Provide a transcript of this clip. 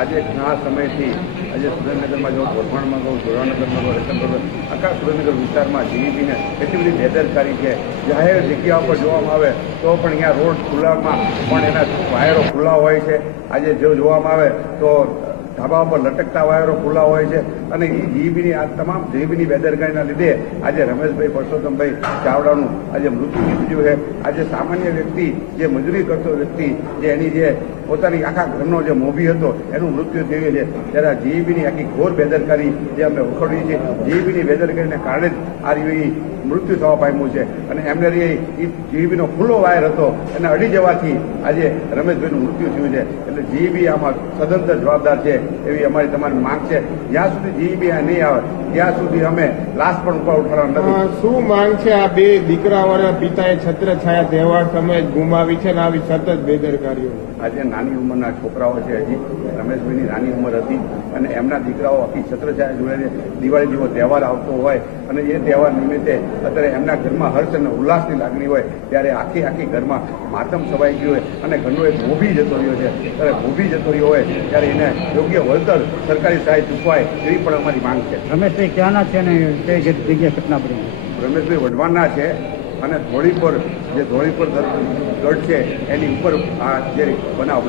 આજે ઘણા સમયથી આજે સુરેન્દ્રનગરમાં જો ગોરફાણમાં કહું, સુરેન્દ્રનગરમાં કહું રતનપુર આખા સુરેન્દ્રનગર વિસ્તારમાં જીવીબીને એટલી બધી બેદરકારી છે. જાહેર જગ્યા પર જોવામાં આવે તો પણ અહીંયા રોડ ખુલ્લામાં પણ એના વાયરો ખુલ્લા હોય છે. આજે જો જોવામાં આવે તો ધાબા ઉપર લટકતા વાયરો ખુલ્લા હોય છે. અને એ જીબીની આ તમામ જીબીની બેદરકારીના લીધે આજે રમેશભાઈ, પરસોત્તમભાઈ ચાવડાનું આજે મૃત્યુ નીપજ્યું છે. આજે સામાન્ય વ્યક્તિ, જે મજૂરી કરતો વ્યક્તિ, જે એની જે પોતાની આખા ઘરનો જે મોભી હતો એનું મૃત્યુ થયું છે. ત્યારે આ જીઈબીની આખી ઘોર બેદરકારી જે અમે ઉખડવી છે જીઈબીની બેદરકારીને કારણે જ આ રહ્યું મૃત્યુ થવા પામ્યું છે. અને એમને એ જીઈબીનો ખુલ્લો વાયર હતો એને અડી જવાથી આજે રમેશભાઈનું મૃત્યુ થયું છે. એટલે જીબી આમાં સદંતર જવાબદાર છે એવી અમારી તમારી માંગ છે. જ્યાં સુધી જીબી આ નહીં આવે ત્યાં સુધી અમે લાશ પણ ઉપર ઉઠાડવા નથી. શું માંગ છે આ બે દીકરાઓના પિતાએ છત્ર છાયા તહેવાર સમય ગુમાવી છે ને આવી સતત બેદરકારીઓ? આજે નાની ઉંમરના છોકરાઓ છે હજી. રમેશભાઈની નાની ઉંમર હતી અને એમના દીકરાઓ આખી છત્રછાયા જોડે દિવાળી જેવો તહેવાર આવતો હોય અને એ તહેવાર નિમિત્તે અત્યારે એમના ઘરમાં હર્ષ અને ઉલ્લાસની લાગણી હોય ત્યારે આખી આખી ઘરમાં માતમ છવાઈ ગયું હોય અને ઘરનો એક મોભી જતો રહ્યો છે. ત્યારે મોભી જતો રહ્યો હોય ત્યારે એને યોગ્ય વળતર સરકારી સહાય ચૂકવાય એવી પણ અમારી માંગ છે. રમેશભાઈ ક્યાંના છે ને કઈ જગ્યાએ ઘટના પડી રમેશભાઈ વઢવાના છે. અને ધોળી પર જે ધોળી પર ગઢ છે એની ઉપર આ જે બનાવ